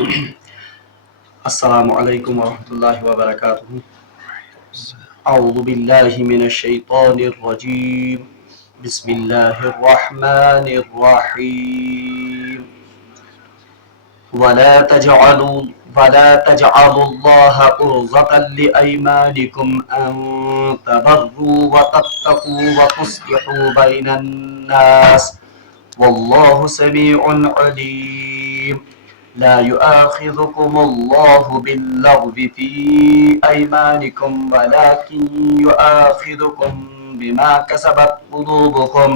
السلام علیکم ورحمۃ اللہ وبرکاتہ. اعوذ باللہ من الشیطان الرجیم. بسم اللہ الرحمن الرحیم. ولا تجعلوا الله عرضة لأيمانكم أن تبروا وتتقوا وتصلحوا بين الناس والله سميع عليم. لا يؤاخذكم الله باللغو في أيمانكم ولكن يؤاخذكم بما كسبت قلوبكم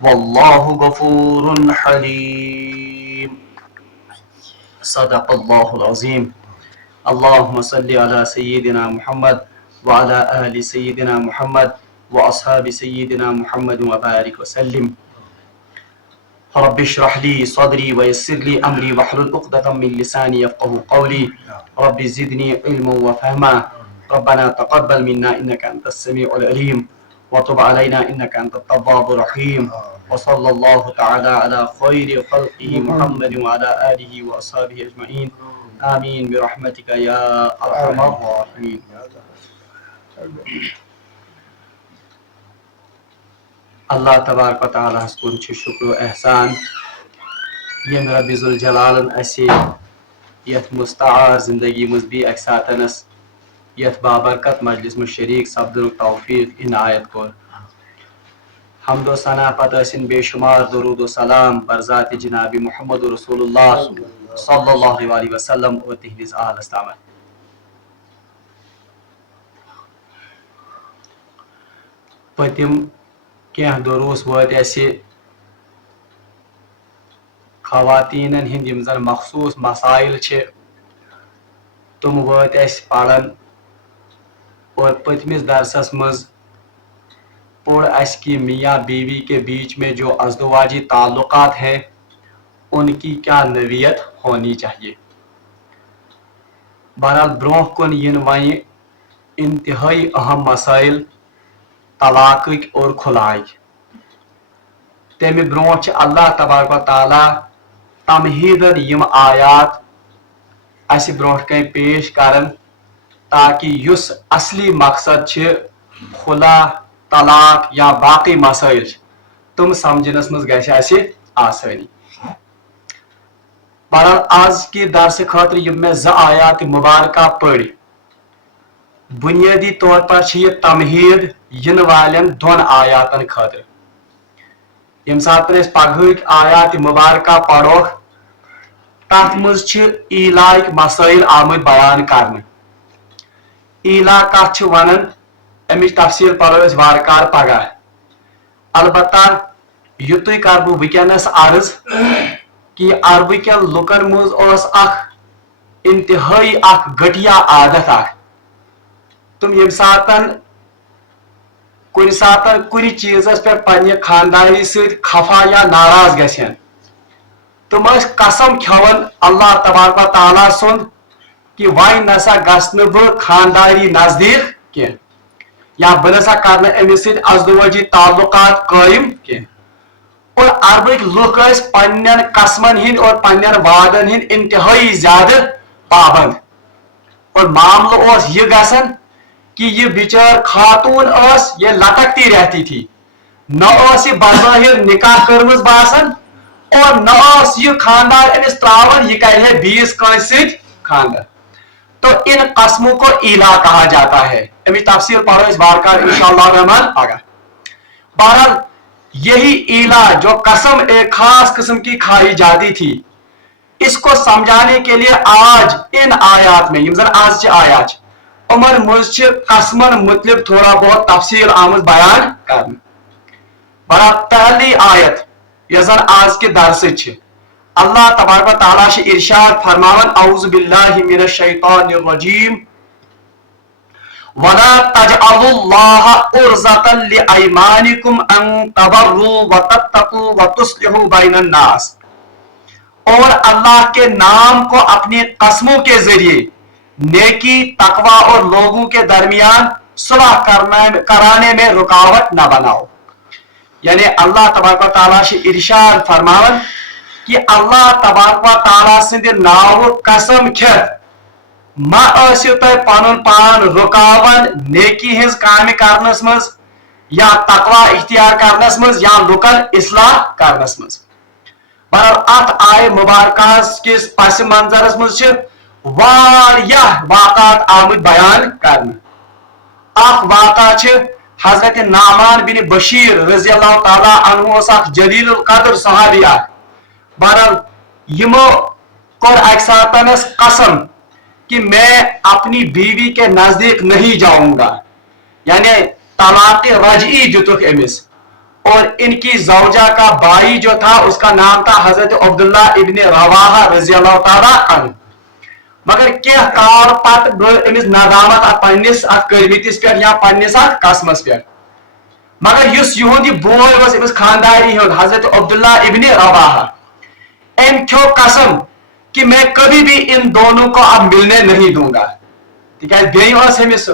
والله غفور حليم. صدق الله العظيم. اللهم صل على سيدنا محمد وعلى آل سيدنا محمد وأصحاب سيدنا محمد وبارك وسلم. رب اشرح لي صدري ويسر لي أمري واحلل عقدة من لساني يفقهوا قولي. رب زدني علما وفهما. ربنا تقبل منا إنك أنت السميع العليم وتب علينا إنك أنت التواب الرحيم. وصلى الله تعالى على خير خلقه محمد وعلى آله وأصحابه أجمعين. آمين برحمتك يا أرحم الراحمين. اللہ تبارک و تعالیٰ ہس کن شکر و احسان یم رب ذوالجلالن اسہ یتھ مستعار زندگی مز بھی اکہ ساتنس یتھ بابرکت مجلس مز شریک سپدن توفیق عنایت کور. حمد و ثنا پتہ ٲسِن بے شمار درود و سلام بر ذات جناب محمد رسول اللہ صلی اللہ علیہ وسلم اور تہندس آلس تامت. پتم کینٛہہ دروس وٲتۍ اسہِ خواتیٖنن ہٕنٛدۍ یِم زن مخصوٗص مسائل چھِ تِم وٲتۍ اسہِ پرن اور پٔتمِس درسس منٛز پوٚر اسہِ کہ میاں بیوی کے بیچ میں جو ازدواجی تعلقات ہیں ان کی کیا نوعیت ہونی چاہیے. بہرحال برونٛہہ کُن ین وۄنۍ انتہائی اہم مسائل طلاقٕکۍ اور کھُلاہٕکۍ. تمہِ برونٛٹھ چھِ اللہ تبارک و تعالیٰ تمہیٖدن یِم آیات اسہِ برونٛٹھ کَنۍ پیش کران تاکہ یُس اصلی مقصد چھِ خلا طلاق یا باقی مسائل تم سمجھنس مز گژھِ اسہِ آسٲنی. بہرحال آز کہ درس خٲطرٕ یِم مےٚ زٕ آیات مبارکہ پٔرۍ بنیٲدی طور پر چھِ یہِ تمہیٖد ین والٮ۪ن دۄن آیاتن خٲطرٕ. ییٚمہِ ساتہٕ أسۍ پگہٕکۍ آیات مبارکہ پروکھ تتھ منٛز چھِ ایٖلاہٕکۍ مسائل آمٕتۍ بیان کرنہٕ. ایٖلا کتھ چھِ ونان امِچ تفصیل پرو أسۍ وارٕ کارٕ پگہہ. البتہ یُتُے کر بہٕ وٕنکیٚنس عرض کہ عربہٕ کٮ۪ن لُکن منٛز اوس اکھ انتہٲئی اکھ گٹیا عادت اکھ. تم ییٚمہِ ساتن کُنہِ ساتن کُنہِ چیٖزس پٮ۪ٹھ پننہِ خاندانی سۭتۍ خفا یا ناراض گژھن تم ٲسۍ قسم کھٮ۪وان اللہ تبارک و تعالیٰ سُنٛد کہ وۄنۍ نسا گژھ نہٕ بہٕ خانداری نزدیٖک کینٛہہ یا بہٕ نسا کر نہٕ أمِس سۭتۍ ازدواجی تعلقات قٲیِم کینٛہہ. اور عربٕکۍ لُکھ ٲسۍ پننٮ۪ن قسمن ہٕنٛدۍ اور پننٮ۪ن وعدن ہٕنٛدۍ انتہٲئی زیادٕ پابند. اور معاملہٕ اوس یہِ گژھان کہ یہ بچار خاتون ٲس یہ لٹکتی رہتی تھی. نہ ٲس یہِ بظٲہر نکاح کٔرمٕژ باسان اور نہ ٲس یہِ خاندار أمِس تراوان یہِ کرِ ہے بیٚیِس کٲنٛسہِ سۭتۍ خاندر. تو ان قسموں کو ایلا کہا جاتا ہے. امی تفصیل پڑھو اس بار کا انشاءاللہ الرحمن آگا. بہرحال یہی ایلا جو قسم ایک خاص قسم کی کھائی جاتی تھی اس کو سمجھانے کے لیے آج ان آیات میں یم زن آج چھ آیات عمر مز قسمن مطلب تھوڑا بہت تفصیل آمد بیان کرنا. بہرحال پہلی آیت یہ زن آج کے درس چھ اللہ تبارک و تعالیٰ سے ارشاد فرماون اعوذ باللہ من الشیطان الرجیم وَلَا تَجْعَلُوا اللَّهَ عُرْضَةً لِأَيْمَانِكُمْ أَن تَبَرُّوا وَتَتَّقُوا وَتُصْلِحُوا بَيْنَ النَّاسِ. اور اللہ کے نام کو اپنی قسموں کے ذریعے نیکی تقوی اور لوگوں کے درمیان صلح کرانے میں رکاوٹ نہ بناؤ. یعنی اللہ تبارک و تعالیٰ سے ارشاد فرماون कि अल्लाह तबारक व तआला सिंद नाव कसम खेत मा आसियो तय पनुन पान रुकावन नेकी हिंज काम करनस मज या तकवा इख्तियार करनस मज या लुकन इस्लाह करनस मज। बहरहाल अत आय मुबारकास किस पस मंजरस मज वारियाह वाक़ात आमुद बयान करन। अख वाक़ा हजरत नामान बिन बशीर रज़ी अल्लाह ताला अन्हु जलील कदर सहाबिया। बहरहाल यमो कोर एक सातनस कसम कि मैं अपनी बीवी के नजदीक नहीं जाऊंगा, यानी तलाक रजई जुतुक एमिस। और इनकी जौजा का भाई जो था उसका नाम था हजरत अब्दुल्ला इब्न रवाहा रज़ी अल्लाह ताला अन्हु। मगर क्या काल पत अमिस नदामत पन्निस कर्मितिस पे या पन्निस कसमस पे। मगर युस युहुंद बोय वस अमिस खानदारी हुंद हजरत अब्दुल्ला इब्न रवाहा, एम क्यों कसम कि मैं कभी भी इन दोनों को अब मिलने नहीं दूंगा। बेस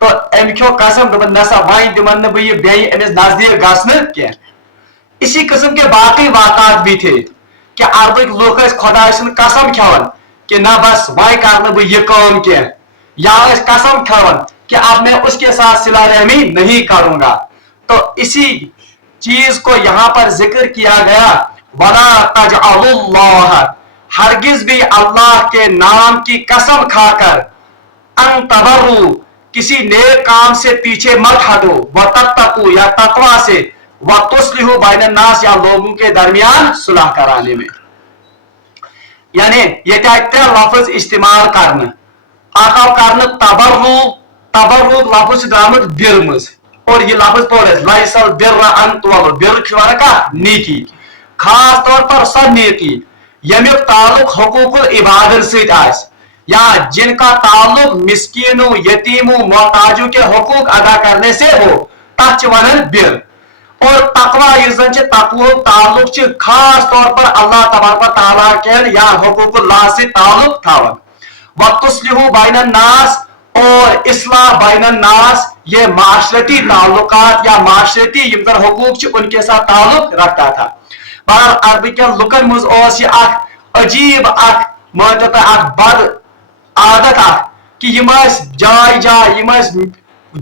तो अम क्यों कसम दोपन नसा वन दिमन बह बे अमिस नजदीक गसन क्या। इसी किस्म के बाकी वाक़ात भी थे कि अरबिक लोग खुदा सुन कसम खेवन कि ना बस वह कर बह यह काम क्या, या कसम खेवन कि अब मैं उसके साथ सिला रहमी नहीं करूंगा। तो इसी चीज को यहाँ पर जिक्र किया गया, वला तजअलुल्लाह, हरगिज भी अल्लाह के नाम की कसम खाकर अन तबर्रु, किसी नेक काम से पीछे मत हटो, व तत्तकू, या तकवा से, व तुस्लिहु बैनन नास, या लोगों के दरमियान सुलह कराने में। यानी ये त्रे लफ्ज इस्तेमाल करना आकाव करना तबर्रु, तबर्रु लफ्ज द्रामत बिर मज, और ये लफ्ज पढ़ लाइसल बिर्र अन तुवल्लु, बिर खिवाना का नेकी, खास तौर पर सब नेकी यमुक ताल्लुक हुकूकुल इबादत से आस, या जिनका ताल्लुक मिस्कीनों यतीमों मोहताजों के हुकूक अदा करने से हो, तच वनन बिर। और तकवा युजन तकवो ताल्लुक खास तौर पर अल्लाह तबारक व तआला के या हुकूकुल्लाह से ताल्लुक थावन। व तुस्लिहु बैनन नास, और इस्लाह बैनन नास ये माशरती ताल्लुकात या माशरती यम हुकूक उनके साथ ताल्लुक रखता था। बहरहाल अरबिक लुकन मज अजीब मान बद आदत कि जाय जाय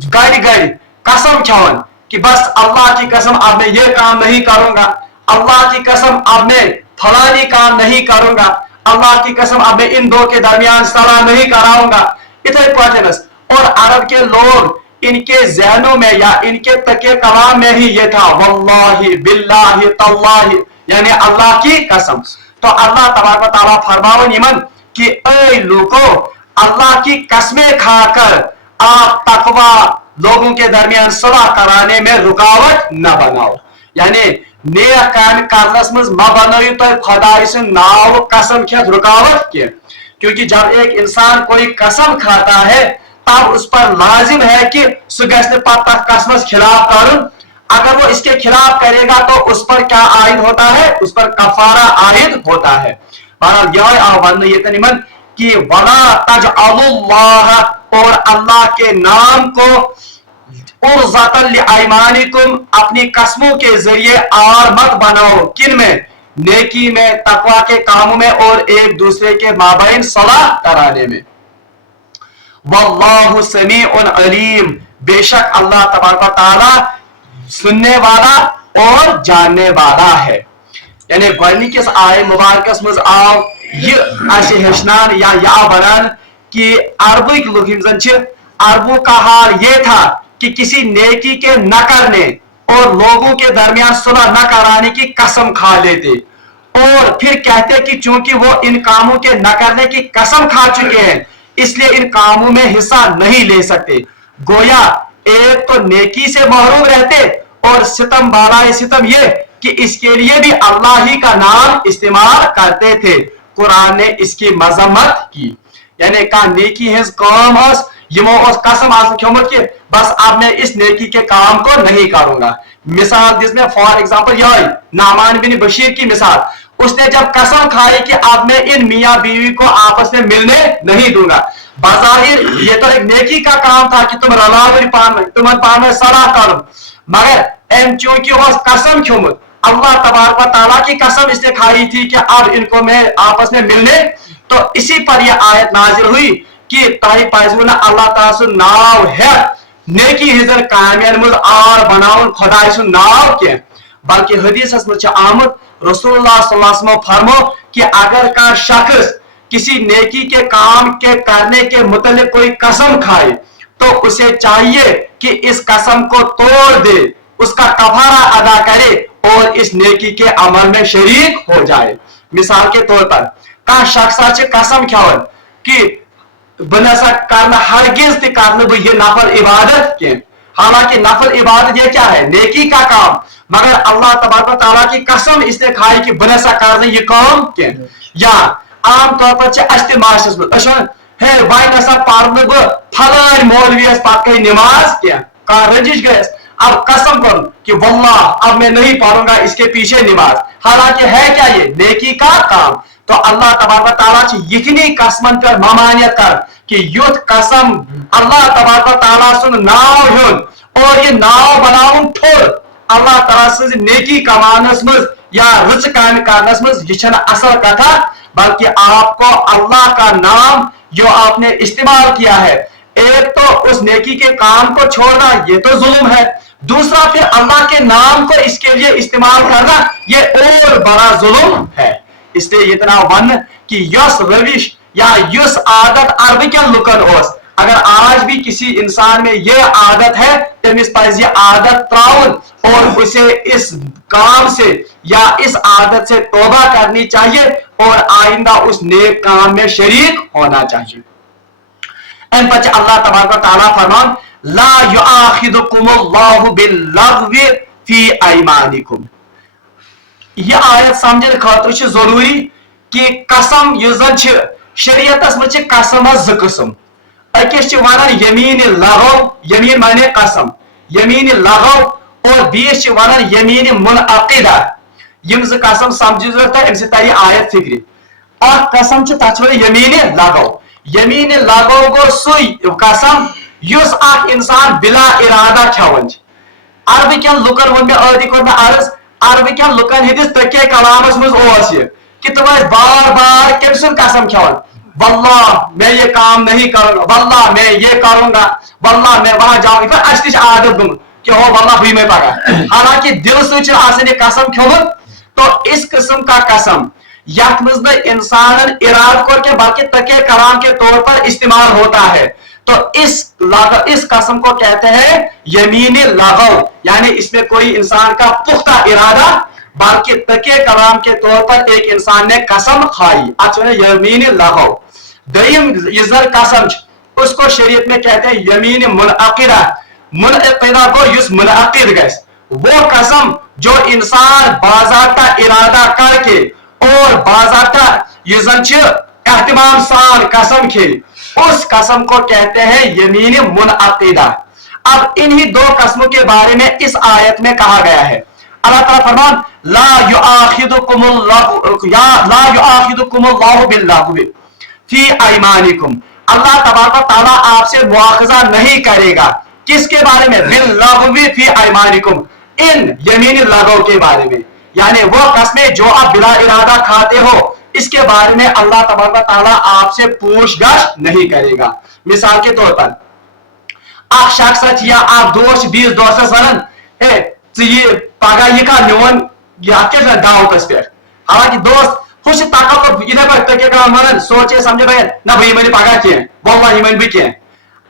गर गर कसम खेवन कि बस अल्लाह की कसम अब मैं ये काम नहीं करूंगा, अल्लाह की कसम अब मैं फलानी काम नहीं करूंगा, अल्लाह की कसम अब मैं इन दो के दरमियान सलाह नहीं कराऊंगा, इतने पहुंचनस। और अरब के लोग इनके जहनों में या इनके तके कलाम में ही ये था वल्लाहि बिल्लाहि तल्लाहि, यानी अल्लाह की कसम। तो अल्लाह तबारक व तआला फरमावन यमन कि ऐ लोगों, अल्लाह की कसमें खाकर आप तकवा लोगों के दरमियान सलाह कराने में रुकावट न बनाओ। यानी नेक काम करनस मज मा बनाओ तो खुदा से नाव कसम खेत रुकावट के, क्योंकि जब एक इंसान कोई कसम खाता है तब उस पर लाजिम है कि कसमस खिलाफ करूं। अगर वो इसके खिलाफ करेगा तो उस पर क्या आयद होता है, उस पर कफारा आयद होता है। बहरहाल यह आह्वान ये तनिमन कि वला तजअलुल्लाह, और अल्लाह के नाम को उर्ज़तन लिअयमानिकुम, अपनी कसमों के जरिए आर मत बनाओ, किन में, नेकी में, तकवा के कामों में, और एक दूसरे के माबैन सलाह कराने में। वल्लाहु समीउन अलीम, बेशक अल्लाह तबारक व तआला सुनने वाला और जानने वाला है। यानी गनिकिस आय मुबारकस मज आव ये हेचनान या बनान कि अरबिक लोग अरबों का हाल ये था कि किसी नेकी के न करने और लोगों के दरमियान सुलह न कराने की कसम खा लेते, और फिर कहते कि चूंकि वो इन कामों के न करने की कसम खा चुके हैं इसलिए इन कामों में हिस्सा नहीं ले सकते। गोया एक तो नेकी से महरूम रहते, और सितम बाला सितम ये कि इसके लिए भी अल्लाह ही का नाम इस्तेमाल करते थे। कुरान ने इसकी मजम्मत की, यानी का नेकी हिज काम यमो कसम खियोमत कि बस अब मैं इस नेकी के काम को नहीं करूंगा। मिसाल जिसने फॉर एग्जाम्पल यह नामान बिन बशीर की मिसाल, उसने जब कसम खाई कि अब मैं इन मियाँ बीवी को आपस में मिलने नहीं दूंगा। बाजाहिर ये तो एक नेकी का काम था कि तुम रलावरी पान में तुम पान में सलाह करो, मगर एम चूंकि कसम खियोमत अल्लाह तबारक व तआला की कसम इसने खाई थी कि अब इनको मैं आपस में मिलने, तो इसी पर यह आयत नाजिल हुई कि ताई पाइजुना अल्लाह ताला सु नाव है नेकी हिजर कामयन मुझ आर बनाउन खुदाई सु नाव के, बल्कि हदीस में आमद रसूलुल्लाह सल्लल्लाहु अलैहि वसल्लम फरमो कि अगर का शख्स किसी नेकी के काम के करने के मुतल्लिक कोई कसम खाए तो उसे चाहिए कि इस कसम को तोड़ दे, उसका कफारा अदा करे और इस नेकी के अमल में शरीक हो जाए। मिसाल के तौर पर कह शख्स कसम खेवन कि बह नसा कर हरगिज तह बह यह नफल इबादत की, हालांकि नफल इबादत ये क्या है, नेकी का काम, मगर अल्लाह तबारक तआला की कसम इसने खाई कि बह नसा कर यह काम की। या आम तौर पर माशस हे वह नसा पर बह फलान मौलवियस पे नमाज क्या रंजिश गयस, अब कसम करूं कि वल्लाह अब मैं नहीं पढ़ूंगा इसके पीछे नमाज, हालांकि है क्या ये नेकी का काम। तो अल्लाह तबारक तआला इतनी कसमन पर ममानियत कर कि युथ कसम अल्लाह तबारक तआला सुन नाव हुन और ये नाव बनाउन ठोर अल्लाह तआला सज नेकी कमानस मज या रुच काम करनस मज, यह असल कथा, बल्कि आपको अल्लाह का नाम जो आपने इस्तेमाल किया है, एक तो उस नेकी के काम को छोड़ना ये तो जुल्म है, दूसरा फिर अल्लाह के नाम को इसके लिए इस्तेमाल करना ये और बड़ा जुल्म है। इसलिए इतना वन कि यस रविश या यस आदत अरबिकन लुकन ओस, अगर आज भी किसी इंसान में यह आदत है तमिस पास यह आदत त्राउन और उसे इस काम से या इस आदत से तौबा करनी चाहिए और आइंदा उस नेक काम में शरीक होना चाहिए। इन पर अल्लाह तबारक तआला फरमान ला युआखिदुकुमुल्लाहु बिल्लग़्वि फी अयमानिकुम, यह आयत समझने खातिर जरूरी कि कसम युजन शरीयतस में कसम ज किस्म, अकिस वन यमीन लगव, यमीन माने कसम, यमीन लगव और बीस वन यमीन मुनअक़िदा, यम ज कसम समझ जरूरत है इनसे तारी आयत फिक्री। और कसम तथ यमीन लगव, यमीन लगव गो सुई कसम युस अख इंसान बिला इरादा खेवन। अरबिकन लुकन वो आदि कोर मे अर्ज, अरबिकन लुकन हंदिस तके कलामस मज कि तुम बार बार कम सुन कसम खेवन, वल्लाह मैं ये काम नहीं करूंगा, वल्लाह मैं ये करूंगा, वल्लाह मैं वहां जाऊंगा, अस आदत गुम कि हो वल्लाह हुई मैं पगा, हालांकि दिल से कसम खेमुत। तो इस किस्म का कसम यथ मज इंसान इराद को के बल्कि तके कलाम के तौर पर इस्तेमाल होता है, तो इस कसम को कहते हैं यमीन लगव, यानी इसमें कोई इंसान का पुख्ता इरादा बल्कि तके कलाम के तौर पर एक इंसान ने कसम खाई, अच्छा यमीन लगव। दईम इजर कसम उसको शरीयत में कहते हैं यमीन मुनअक़िदा, मुनअक़िदा को युस मुनअक़िद गैस, वो कसम जो इंसान बाज़ाब्ता इरादा करके और बाज़ाब्ता युजन एहतिमाम सान कसम खे, उस कसम को कहते हैं यमीन मुनअक़िदा। अब इन्हीं दो कसमों के बारे में इस आयत में कहा गया है। अल्लाह ताला फरमान ला युआखिदुकुमुल्लाहु बिल्लग़्वि फी अयमानिकुम, अल्लाह तबारक तआला आपसे मुआखजा नहीं करेगा किसके बारे में, बिल्लग़्वि फी अयमानिकुम, इन यमीन लगव के बारे में, यानी वो कसमें जो आप बिला इरादा खाते हो इसके बारे में अल्लाह तबारक तआला आपसे पूछताछ नहीं करेगा। मिसाल के तौर पर आप शख्स या आप दोस्त 20 दोस्तस वन पगह यह का न्योन दावतस पे, हालांकि दोस्त खुश ताकत इधर पर तके का वन सोचे समझे भाई ना भाई मैंने पगह किए वल्लाह ही मैंने भी किए।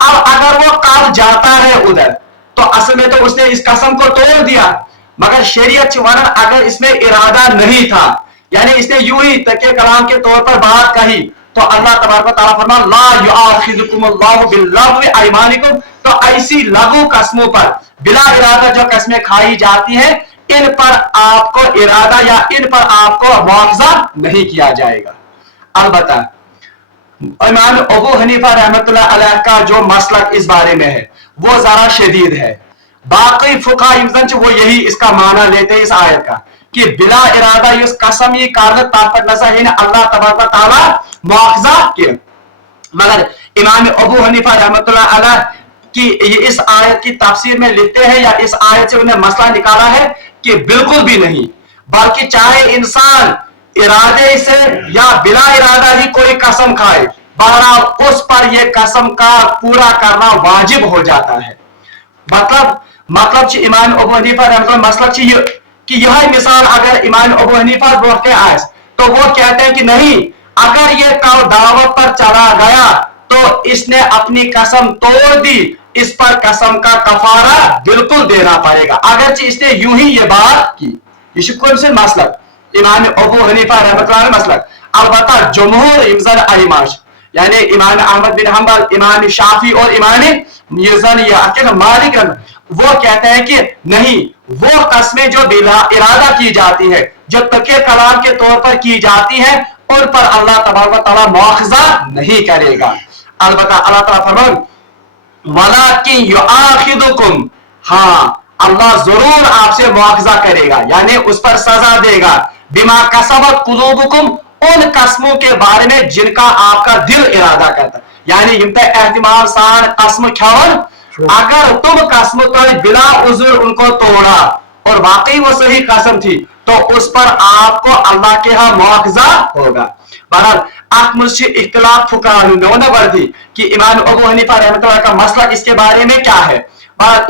अब अगर वो कल जाता है उधर तो असल में तो उसने इस कसम को तोड़ दिया, मगर शरीयत वन अगर इसमें इरादा नहीं था, यानी इसने यूं ही तके कलाम के तौर पर बात कही, तो अल्लाह तबारक तआला फरमान ला युआखिदुकुमुल्लाहु बिल्लग़्वि अयमानिकुम, तो ऐसी लघु कसमों पर बिला इरादा जो कस्में खाई जाती है इन पर आपको इरादा या इन पर आपको मुआवजा नहीं किया जाएगा। अलबत्ता इमाम अबू हनीफा रहमतुल्लाह अलैह का जो मसलक इस बारे में है वो जरा शदीद है, बाकी फुक़हा वो यही इसका माना लेते हैं इस आयत का कि बिला इरादा इस कसम ये कारण ताकत नजर है अल्लाह तबारक तआला मुआवजा के, मगर इमाम अबू हनीफा रहमतुल्लाह अलैह कि ये इस आयत की तफसीर में लिखते हैं या इस आयत से उन्हें मसला निकाला है कि बिल्कुल भी नहीं, बल्कि चाहे इंसान इरादे से या बिना इरादा ही कोई कसम खाए, बहरहाल उस पर यह कसम का पूरा करना वाजिब हो जाता है। मतलब इमाम अबू हनीफा रहमतुल्लाह मसलक यह कि यह मिसाल अगर इमाम अबू हनीफा बोलते आए तो वो कहते हैं कि नहीं, अगर ये कल दावत पर चला गया तो इसने अपनी कसम तोड़ दी, इस पर कसम का कफारा बिल्कुल देना पड़ेगा, अगरचे इसने यूं ही ये बात की। ये कौन से मसलक? इमाम अबू हनीफा रहमतुल्लाह मसलक। अलबत्ता जमहूर इमज़न अइमाश यानी इमाम अहमद बिन हंबल, इमाम शाफी और इमाम मालिक वो कहते हैं कि नहीं, वो कस्में जो बिला इरादा की जाती है, जो तके कलाम के तौर पर की जाती है, उन पर अल्लाह तबारक व तआला मुआखज़ा नहीं करेगा। अलबत्ता अल्लाह तआला फरमाएगा वलाकिन युआखिदुकुम, हाँ अल्लाह जरूर आपसे मुआखज़ा करेगा यानी उस पर सजा देगा, बिमा कसबत कुलूबुकुम, उन कस्मों के बारे में जिनका आपका दिल इरादा करता, यानी इन पे एहतिमाल सान कसम खावन, अगर तुम कसम तो बिना उज़्र उनको तोड़ा और वाकई वो सही कसम थी तो उस पर आपको अल्लाह के यहाँ मुआखज़ा होगा। बहरहाल आत्म से इख्तिलाफ बढ़ती कि इमाम अबू हनीफा रहमतुल्लाह का मसला इसके बारे में क्या है।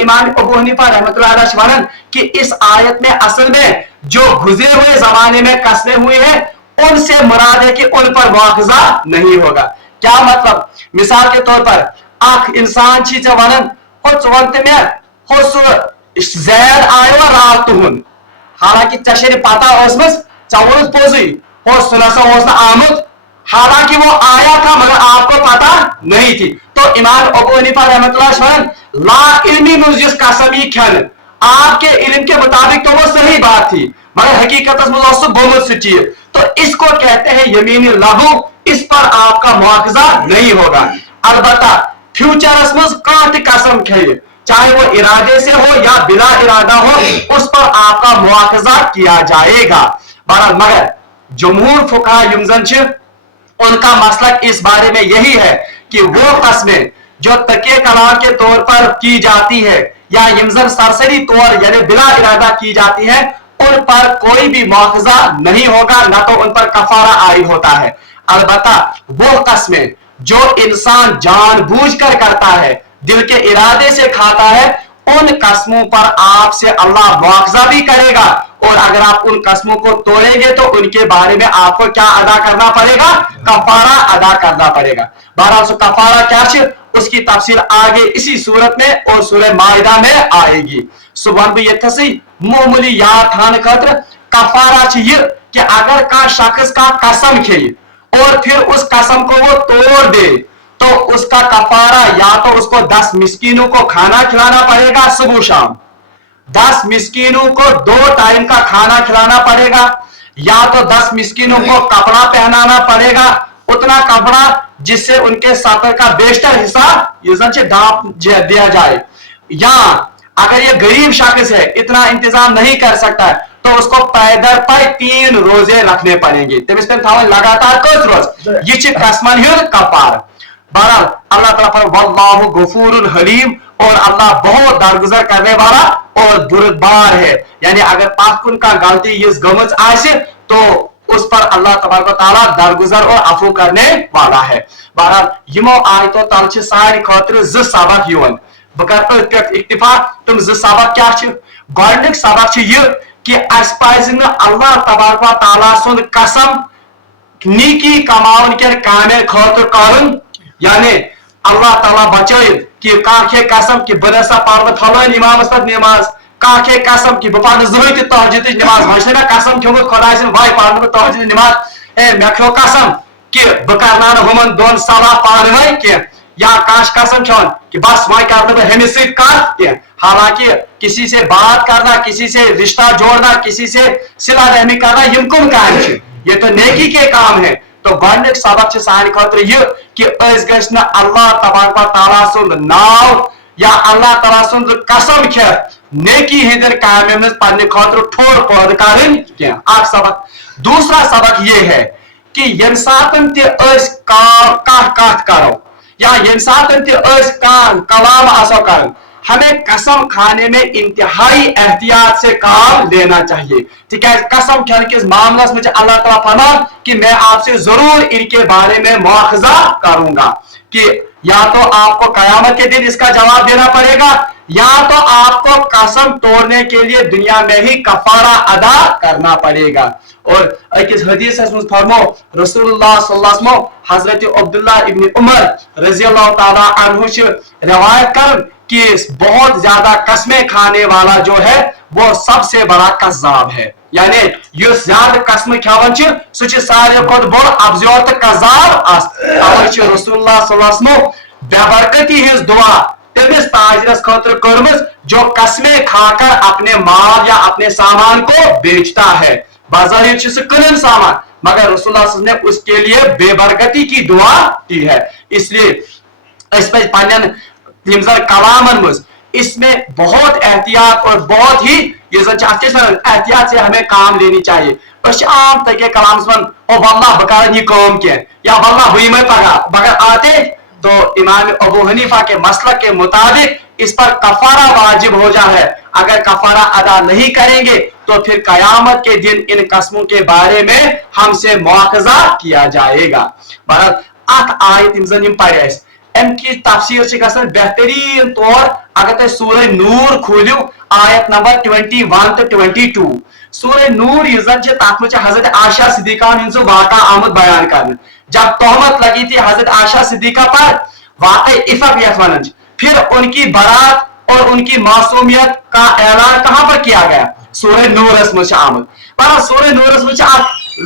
इमाम अबू हनीफा रहमतुल्लाह अलैह फरमाते कि इस आयत में असल में जो गुजरे हुए जमाने में कसमें हुई है उनसे मुराद है कि उन पर मुआखज़ा नहीं होगा। क्या मतलब? मिसाल के तौर पर अख इंसान वन जैद आयो रात तुहन, हालांकि चशे पता चवन पोजी आमुत, हालांकि वो आया था मगर आपको पता नहीं थी। तो इमाम अबू हनीफा रहमतुल्लाह ला इल्मी मुजिस कसम ही खन, आपके इल्म के मुताबिक तो वो सही बात थी मगर हकीकत गोमत चीज, तो इसको कहते हैं यमीनी लहू, इस पर आपका मुआखज़ा नहीं होगा। अलबत्ता फ्यूचरस में कांट कसम खाइए, चाहे वो इरादे से हो या बिला इरादा हो, उस पर आपका मुआखज़ा किया जाएगा। बहरहाल मगर जमहूर फुक़हा युमज़न उनका मसलक इस बारे में यही है कि वो कस्में जो तके कलाम के तौर पर की जाती है या यमज़न सरसरी तौर यानी बिला इरादा की जाती है, उन पर कोई भी मुआखज़ा नहीं होगा, ना तो उन पर कफारा आयद होता है। अलबत्ता वो कस्में जो इंसान जानबूझकर करता है, दिल के इरादे से खाता है, उन कस्मों पर आपसे अल्लाह मुआखज़ा भी करेगा, और अगर आप उन कस्मों को तोड़ेंगे तो उनके बारे में आपको क्या अदा करना पड़ेगा? कफारा अदा करना पड़ेगा। बहरहाल कफारा क्या है उसकी तफसील आगे इसी सूरत में और सूरह माइदा में आएगी। सुबह ये थसी मामूली याद थाने खतर कफारा कि अगर का शख्स का कसम खे और फिर उस कसम को वो तोड़ दे तो उसका कफारा या तो उसको 10 मिस्कीनों को खाना खिलाना पड़ेगा सुबह शाम, 10 मिस्कीनों को 2 टाइम का खाना खिलाना पड़ेगा, या तो 10 मिस्कीनों को कपड़ा पहनाना पड़ेगा, उतना कपड़ा जिससे उनके सतर का बेशतर हिस्सा ढांप दिया जाए, या अगर ये गरीब शख्स है इतना इंतजाम नहीं कर सकता है तो उसको पैदल पर 3 रोजे रखने पड़ेंगे, लगातार कस रोज, ये कसमन कफार। बहरहाल अल्लाह ताला पर वल्लाहु गफूरुल हलीम, और अल्लाह बहुत दरगुजर करने वाला और बुरदबार है, यानी अगर पाकुन का गलती इस गमज आए तो उस पर अल्लाह तबारक व तआला दरगुजर और अफू करने वाला है। बहरहाल यमो आयतो तल सारी खतर 2 सबक युवन, बह कर इक्तिफा तुम 2 सबक क्या गोडनिक सबक यह कि अस पज अल्लाह तबारक व तआला सुंद कसम नीकी कमावन के कामे खतर करन, यानी अल्लाह ताला बचाए कि काखे कसम कि बह नसा पर फलान इमामस पर नमाज, काखे कसम कि बह पर जहन तहज्जुद नमाज, वह मे कसम खियोमुत खुदा सिन वाय पर तहज्जुद नमाज, मे खो कसम कि बह करना हुमन 2 सलाह पान वे कह, या काश कसम खान कि बस वह कर बह हमिस कह। हालांकि किसी से बात करना, किसी से रिश्ता जोड़ना, किसी से सिला रहमी करना यम कम काम, ये तो नेकी के काम है। तो गोडनिक सबक सान खतर यह कि अल्लाह तबारक व तआला सुंद नाव या अल्लाह ताला सुंद कसम खेत नेकी हिंदर काम में पन्ने खतर ठोर पौध कर सबक। दूसरा सबक यह है कि यम सातन करो या यम सातन कलाम आसो कर, हमें कसम खाने में इंतहाई एहतियात से काम लेना चाहिए। ठीक है, कसम खाने के मामले में अल्लाह ताला फरमान कि मैं आपसे जरूर इनके बारे में मुआखजा करूंगा, कि या तो आपको कयामत के दिन इसका जवाब देना पड़ेगा, या तो आपको कसम तोड़ने के लिए दुनिया में ही कफारा अदा करना पड़ेगा। और अकिस हदीस फरमो रसूलुल्लाह सल्लल्लाहु अलैहि वसल्लम हजरत अब्दुल्ला इब्न उमर रज़ियल्लाहु ताला अन्हु रिवायत कर कि बहुत ज्यादा कस्में खाने वाला जो है वो सबसे बड़ा कज़्ज़ाब है, यानी यो ज्यादा कसम खावन सह सारे खुद बड़ अफजोर तो कज़्ज़ाब। रसूलुल्लाह सल्लल्लाहु अलैहि वसल्लम बेबरकती हिज दुआ तमिस ताजिरस खतर कर्मस जो कस्में खाकर अपने माल या अपने सामान को बेचता है। बाज़ाहिर से कलन सामान, मगर रसूलुल्लाह सल्लल्लाहु अलैहि वसल्लम ने उसके लिए बेबरकती की दुआ की है। इसलिए इस पे पन्न कलामन मज इसमें बहुत एहतियात और बहुत ही एहतियात से हमें काम लेनी चाहिए। आम तरीके कलाम ओ वल्लाह बकार ये कौम के या वल्लाह हुई में पगा बगर आते तो इमाम अबू हनीफा के मसलक के मुताबिक इस पर कफारा वाजिब हो जा है। अगर कफारा अदा नहीं करेंगे तो फिर कयामत के दिन इन कस्मों के बारे में हमसे मुआखजा किया जाएगा। बहरहाल आयत इम पढ़ की तफसीर से बेहतरीन तौर अगर तुम सूरह नूर खोलियो आयत नंबर 21 तो 22 सूरह नूर तथ में हजरत आयशा सिद्दीका वाक़ा आमद बयान कर जब तोहमत लगी थी हजरत आयशा सिद्दीका पर वाक़ई इफक यथ वन, फिर उनकी बरात और उनकी मासूमियत का ऐलान कहां पर किया गया? सूरह नूरस में आमद। पर सूरह नूरस में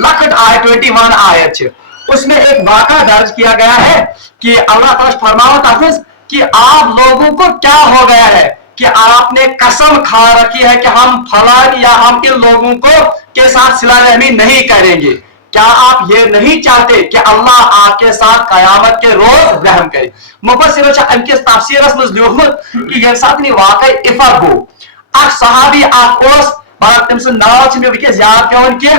लखट आयत 21 आयत उसमें एक वाक़ा दर्ज किया गया है कि अल्लाह ताला फरमावत कि आप लोगों को क्या हो गया है कि आपने कसम खा रखी है कि हम फलां या हम इन लोगों को के साथ सिला रहमी नहीं करेंगे। क्या आप ये नहीं चाहते कि अल्लाह आपके साथ कयामत के रोज रहम करे? मुफस्सिर अमकिस तफसीरस में लिखुत कि ये साथ नहीं वाकई इफक गो अख सहाबी अख ओस बात तम से नाव छ मे वके याद पेवन के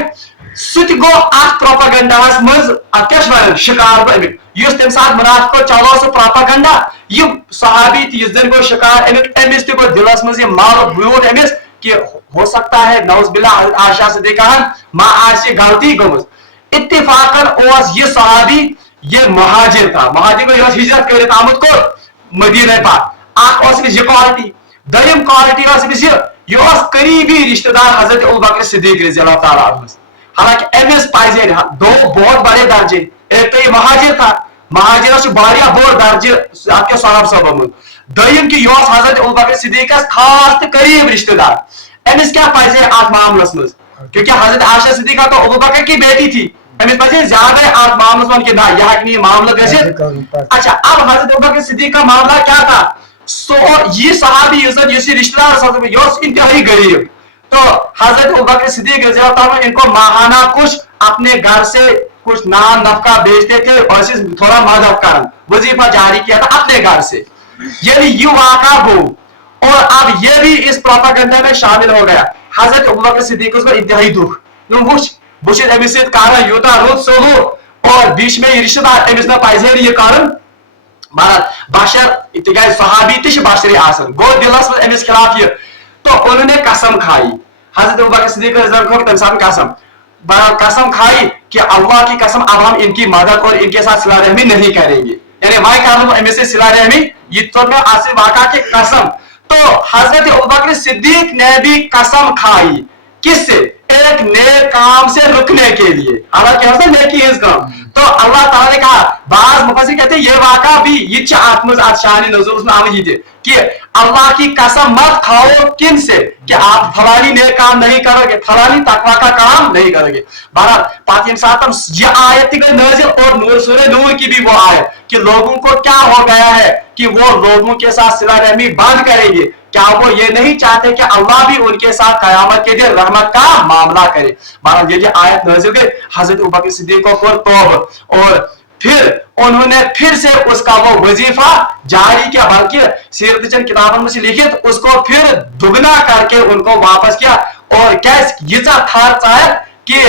सुत गो अख प्रोपेगेंडास मज अकश वन शिकार बमिक युस तम साथ मुनाफिको चलो सो प्रोपेगेंडा ये सहाबी इस दिन को शिकार अमिक एमिस को दिलस मज ये माल ब्यूट एमिस कि हो सकता है नौज बिल्ला आयशा सिद्दीका मा आज से गलती गमस इत्तिफाकन ओस ये सहाबी ये महाजिर था, महाजिर को हिजरत कर आमुद को मदीना पाक आख ओस ये क्वालिटी दयम क्वालिटी ओस ये करीबी रिश्तेदार हजरत अबू बकर सिद्दीक रज़ियल्लाहु ताला अन्हु। हालांकि एमएस पाइजे दो बहुत बड़े दर्जे, एक तो ये महाजिर था, महाजिर से बारिया बोर दर्जे आपके साहब सब दयम की योस हजरत अबू बकर सिद्दीक खास तो करीब रिश्तेदार एमएस क्या पाइजे आठ मामलस में, क्योंकि हजरत आयशा सिद्दीका तो अबू बकर की बेटी थी, एमएस पाइजे ज्यादा आठ मामलस में कि ना यह नहीं मामला कैसे। अच्छा अब हजरत अबू बकर सिद्दीक का मामला क्या था? सो ये सहाबी ये रिश्तेदार योस इंतहाई गरीब, तो हजरत अबू बकर सिद्दीक रज़ियल्लाहु ताला इनको माहाना कुछ अपने घर से कुछ नाम नफका भेजते थे और थोड़ा मदद कर वजीफा जारी किया था अपने घर से। यदि ये वाक़ा हो और अब ये भी इस प्रोपेगेंडा में शामिल हो गया, हजरत अबू बकर सिद्दीक को इंतहाई दुख बुश एमिस यूता रुत सोलो और बीच में रिश्तेदार एमिस ना पाइजे ये कारण बशर तिकाज सहाबी तिश बशरी आसन गो दिलस में एमिस खिलाफ ये, तो उन्होंने कसम खाई हजरत अबू बकर सिद्दीक कसम खाई कि अल्लाह की कसम अब हम इनकी मदद और इनके साथ सिला रहमी नहीं करेंगे, यानी माई का से सिला रहमी ये तो मैं आसिफ वाक़ा की कसम। तो हजरत अबू बकर सिद्दीक ने भी कसम खाई किससे? एक नेक काम से रुकने के लिए, हालांकि हसन नेकी है इसका। तो अल्लाह ताला ने कहा, बाज मुफस्सिर कहते हैं ये वाक़ा भी ये आत्मज शान नज़ुल में आमद थे कि अल्लाह की कसम मत खाओ किन से कि आप फलानी नेक काम नहीं करोगे, फलानी तकवा का काम नहीं करोगे। बहरहाल पाकिम साहब ये आयत नाज़िल और नूर सूरह नूर की भी वो आयत कि लोगों को क्या हो गया है कि वो लोगों के साथ सिला रहमी बंद करेंगे, क्या वो ये नहीं चाहते कि अल्लाह भी उनके साथ कयामत के दिन रहमत का मामला करे। बहरहाल ये आयत नाज़िल गई, हजरत अबू बकर सिद्दीक को तौबा और फिर उन्होंने फिर से उसका वो वजीफा जारी किया, बल्कि सीरत चंद किताबों में से लिखित उसको फिर दुगना करके उनको वापस किया। और क्या था कि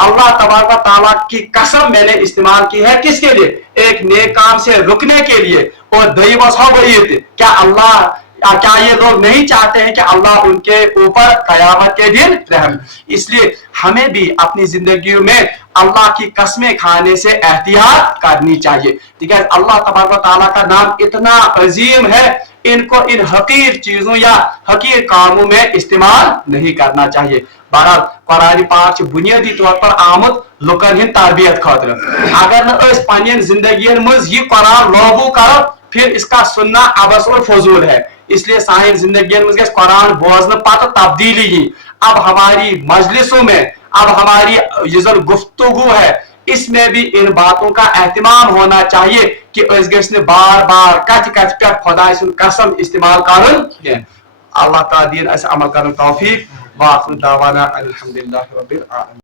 अल्लाह तबारक व तआला की कसम मैंने इस्तेमाल की है किसके लिए? एक नेक काम से रुकने के लिए। और दईवस हो गई क्या अल्लाह क्या ये लोग नहीं चाहते हैं कि अल्लाह उनके ऊपर कयामत के दिन रहम? इसलिए हमें भी अपनी जिंदगी में अल्लाह की कस्में खाने से एहतियात करनी चाहिए। ठीक है, अल्लाह तबारक व तआला का नाम इतना अजीम है, इनको इन हकीर चीजों या हकीर कामों में इस्तेमाल नहीं करना चाहिए। बहरहाल कुरान पाक बुनियादी तौर पर आमुत लुकन हिंद तरबियत खातिर। अगर न पन जिंदगी मज यह कुरान लागू करो, फिर इसका सुनना अबस और फजूल है। इसलिए साइन जिंदगी में गैस कुरान बोजन पत तब्दीली ही। अब हमारी मजलिसों में, अब हमारी ये जो गुफ्तगू है, इसमें भी इन बातों का एहतमाम होना चाहिए कि गस बार बार कत कत पे खुदा सुन कसम इस्तेमाल कर। अल्लाह ताला दीन अस अमल कर तौफीक। वाखिर दावाना अल्हम्दुलिल्लाहि रब्बिल आलमीन।